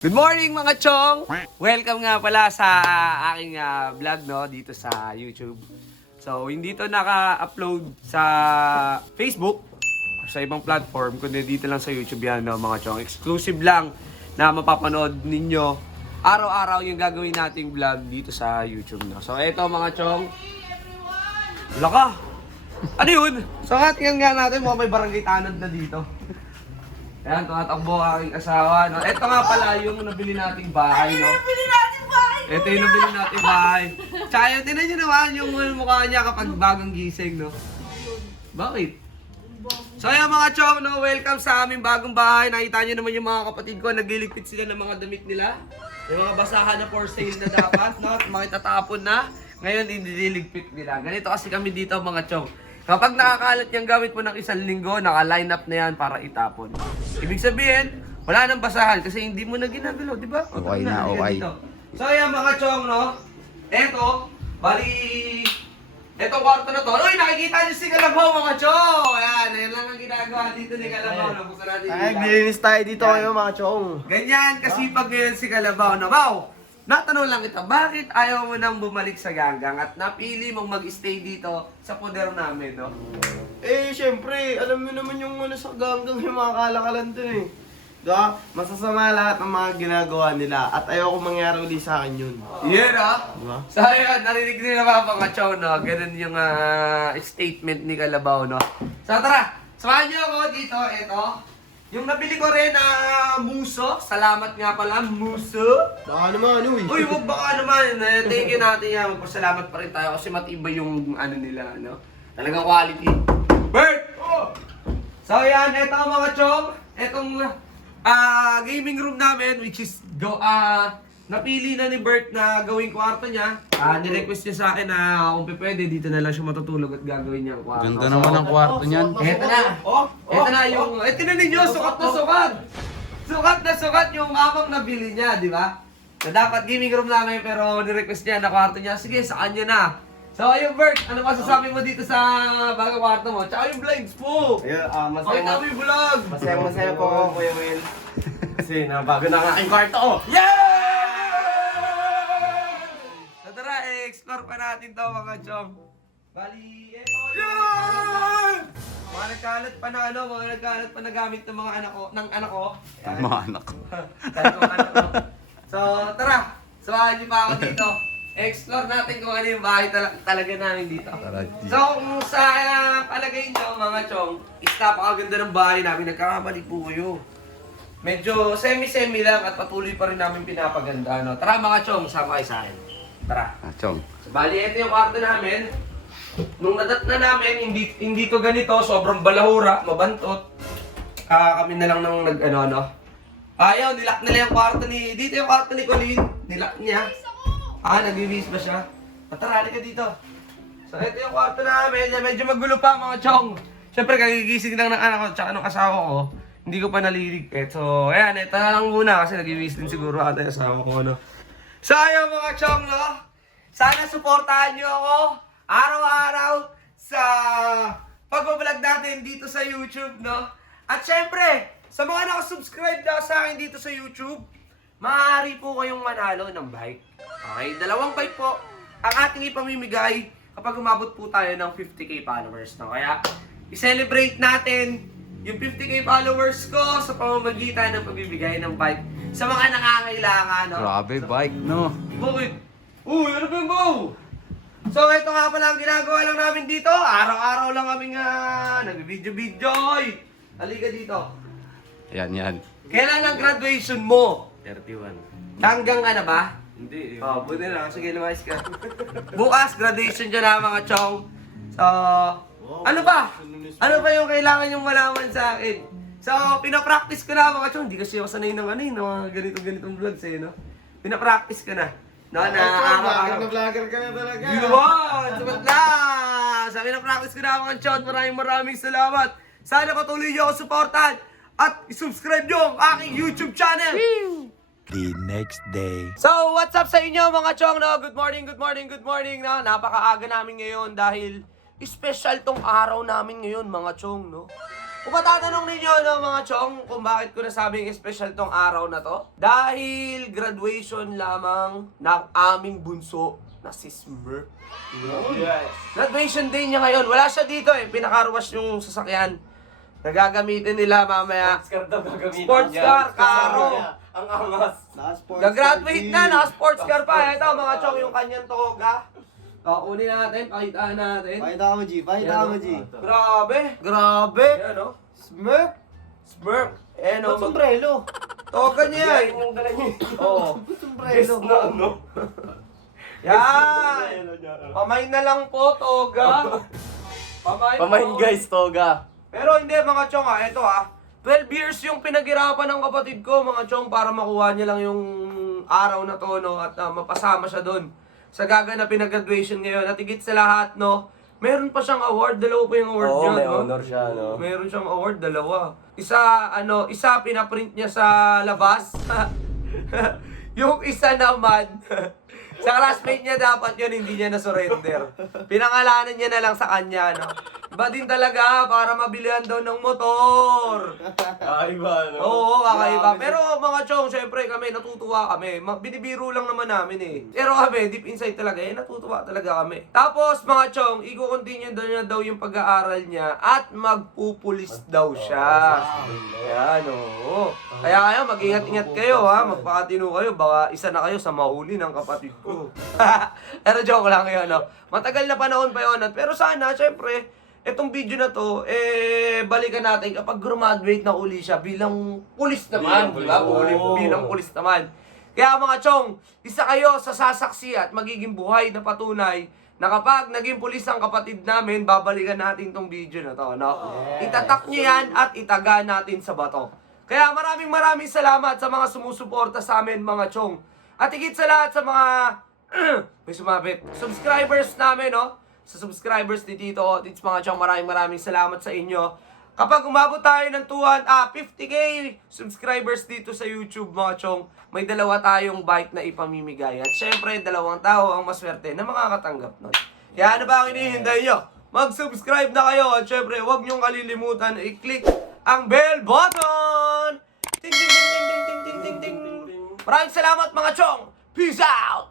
Good morning mga chong! Welcome nga pala sa aking ah, vlog no dito sa YouTube. So hindi to naka-upload sa Facebook or sa ibang platform kundi dito lang sa YouTube yan no mga chong. Exclusive lang na mapapanood ninyo araw-araw yung gagawin nating vlog dito sa YouTube no. So eto mga chong. Wala ka! Ano yun? So nga tingnan nga natin mukhang may barangay tanod na dito. Ayan, tumatakbo ang aking asawa. No? Ito nga pala yung nabili nating bahay, no? Pili natin bahay! Ito yung nabili nating bahay. Tsaka yun, tinan nyo naman yung mukha niya kapag bagong gising, no? Bakit? So ayan mga chong, no? Welcome sa aming bagong bahay. Nakita nyo naman yung mga kapatid ko, nagliligpit sila ng mga damit nila. Yung mga basahan na for sale na dapat, no? At makitatapon na. Ngayon, iniligpit nila. Ganito kasi kami dito mga chong. Kapag nakakalat yung gamit mo ng isang linggo, naka-line up na yan para itapon. Ibig sabihin, wala nang basahan kasi hindi mo na ginagalaw, di ba? O, Okay na, okay. dito. So ayan mga chong, no? Eto, bali... Etong kwarto na to. Uy, nakikita niyo si Kalabaw mga chong! Ayan, ayan lang ang ginagawa dito ni Kalabaw. no? Buksan natin yung Ay, ilaw. nilinis tayo dito ngayon mga chong. Ganyan, kasi pag ngayon si Kalabaw na, Baw, natanong lang kita, bakit ayaw mo nang bumalik sa ganggang at napili mong mag-stay dito sa poder namin, no? Eh, syempre, alam mo naman yung ano sa ganggang yung mga kalakalan dun eh. Diba? Masasama lahat ng mga ginagawa nila at ayoko mangyari uli sa akin yun. Yan ah. Diba? So ayun, narinig nila mga pangachaw, no? Ganun yung ah, statement ni Kalabaw, no? So tara, samahan niyo ako dito, ito. Yung nabili ko rin na muso, salamat nga pala, muso. Baka naman, uy. Uy, wag baka naman, eh, thank you natin yan. Magpasalamat pa rin tayo kasi matibay yung ano nila, ano? Talagang quality. Bert! So yan, eto mga chong, etong ah gaming room namin which is go ah napili na ni Bert na gawing kwarto niya. Ah ni-request niya sa akin na kung pe- pwede dito na lang siya matutulog at gagawin niya ang kwarto. Ganda naman ang kwarto niyan. Eto na. Oh, Ito na yung, eh tinan ninyo, sukat na sukat. Sukat na sukat yung amang nabili niya, di ba? Na dapat gaming room namin pero ni-request niya na kwarto niya. Sige, sa kanya na. So ayun Bert, ano masasabi mo dito sa bagong kwarto mo? Tsaka yung vlogs mo. Ayun, ah, Pakita masaya, mo yung vlog. masaya, masaya po ako, Kuya Will. Kasi nabago na ang aking kwarto. Oh. Yeah! Pa natin to mga chong. Bali, eto yung mga nagkalat pa na ano, mga nagkalat pa na gamit ng mga anak ko, ng anak ko. Ayan. Mga anak ko. Sabi ko, ano to. So, tara. Samahan niyo pa ako dito. Explore natin kung ano yung bahay tala- talaga namin dito. Tara. So, kung sa uh, palagay niyo, mga chong, is napakaganda ng bahay namin. Nagkakamali po kayo. Medyo semi-semi lang at patuloy pa rin namin pinapaganda. No? Tara mga chong, sama kayo sa akin. Tara. Ah, chong. Bali, ito yung kwarto namin. Nung nadat na namin, hindi, hindi to ganito, sobrang balahura, mabantot. Ah, kami na lang nang nag, ano, ano. Ayaw, nilak nila yung kwarto ni, dito yung kwarto ni Colleen. Nilak niya. Ah, nag-release ba siya? Ah, Tara, halika dito. So, ito yung kwarto namin. Medyo magulo pa, mga chong. Siyempre, kagigising lang ng anak ko, tsaka ng asawa ko. Hindi ko pa naliligpit. So, ayan, ito na lang muna kasi nag-release din siguro ata yung asawa ko, ano. So, ayun mga chong, no? Sana suportahan nyo ako araw-araw sa pag-vlog natin dito sa YouTube, no? At syempre, sa mga nakasubscribe na sa akin dito sa YouTube, maaari po kayong manalo ng bike. Okay, dalawang bike po ang ating ipamimigay kapag umabot po tayo ng 50k followers, no? Kaya, i-celebrate natin yung 50k followers ko sa pamamagitan ng pagbibigay ng bike sa mga nangangailangan, no? Grabe, bike, no? Bakit? Uy, ano ba yung bow? So, ito nga pala ang ginagawa lang namin dito. Araw-araw lang kami nga nag-video-video. Oy, Halika dito. Yan, yan. Kailan ang graduation mo? 31. Hanggang ka na ba? Hindi. Oh, buti na. Sige, lumayas ka. Bukas, graduation dyan na mga chong. So, ano ba? Ano ba yung kailangan yung malaman sa akin? So, pinapractice ko na mga chong. Hindi kasi ako sanay ng ano eh, ng mga ganito-ganitong vlogs eh, no? Pinapractice ko na. No, na araw-araw. vlogger ka na talaga. Yun! Sabat na! Sabi na practice ko na mga chot. Maraming maraming salamat. Sana patuloy niyo ako supportan at subscribe niyo ang aking YouTube channel. the next day. So, what's up sa inyo mga chong? No? Good morning, good morning, good morning. No? Napakaaga namin ngayon dahil special tong araw namin ngayon mga chong. No? Kung matatanong ninyo no, mga chong kung bakit ko nasabing special tong araw na to, dahil graduation lamang ng aming bunso na si Smurf. Yes. Graduation day niya ngayon. Wala siya dito eh. Pinakarwash yung sasakyan. Nagagamitin nila mamaya. Sports car daw gagamitin Sports niya. car, karo. Ang angas. Nag-graduate na, naka-sports car pa. Ito mga chong, yung kanyang toga. O, kunin natin, pakitaan natin. Pakita mo, G. Pakita mo, G. Grabe. Grabe. Ayan o. Smurf. Smurf. Ayan o. Ba't sombrero? Toga niya yan. yung dala niya. Oo. Ba't sombrero? na ano? Yan. Pamay na lang po, toga. Pamay, Pamahin po. guys, toga. Pero hindi mga chong ha, ito ha. 12 years yung pinaghirapan ng kapatid ko mga chong para makuha niya lang yung araw na to no at ah, mapasama siya doon sa gaganapin na graduation ngayon at higit sa lahat no meron pa siyang award dalawa pa yung award niya no? siya, no? meron siyang award dalawa. Isa ano isa pinaprint niya sa labas. Yung isa naman sa classmate niya dapat yun hindi niya na surrender pinangalanan niya na lang sa kanya no Iba din talaga para mabilihan daw ng motor. Ay ba, no? Oo, kakaiba. Pero mga chong, syempre kami, natutuwa kami. Ma- Binibiro lang naman namin eh. Pero kami, deep inside talaga, eh, natutuwa talaga kami. Tapos mga chong, i-continue daw niya daw yung pag-aaral niya at magpupulis daw siya. Yan, oo. Kaya kayo, mag-ingat-ingat kayo ha. Magpakatino kayo, baka isa na kayo sa mahuli ng kapatid ko. Pero joke lang yun, no? Matagal na panahon pa yun. at- Pero sana, syempre, Itong video na to, eh, balikan natin kapag graduate na uli siya bilang pulis naman, di ba? Uli, bilang pulis naman. Kaya mga chong, isa kayo sa sasaksi at magiging buhay na patunay na kapag naging pulis ang kapatid namin, babalikan natin tong video na to, no? Itatak nyo yan at itaga natin sa bato. Kaya maraming maraming salamat sa mga sumusuporta sa amin, mga chong. At higit sa lahat sa mga may sumabit. Subscribers namin, no? Sa subscribers ni Tito Otits, mga chong, maraming maraming salamat sa inyo. Kapag umabot tayo ng 200, ah, 50k subscribers dito sa YouTube, mga chong, may dalawa tayong bike na ipamimigay. At syempre, dalawang tao ang maswerte na makakatanggap nun. Kaya ano ba ang hinihintay nyo? Mag-subscribe na kayo at syempre, huwag nyong kalilimutan na i-click ang bell button! Ting, ting, ting, ting, ting, ting, ting, ting, ting. Maraming salamat mga chong! Peace out!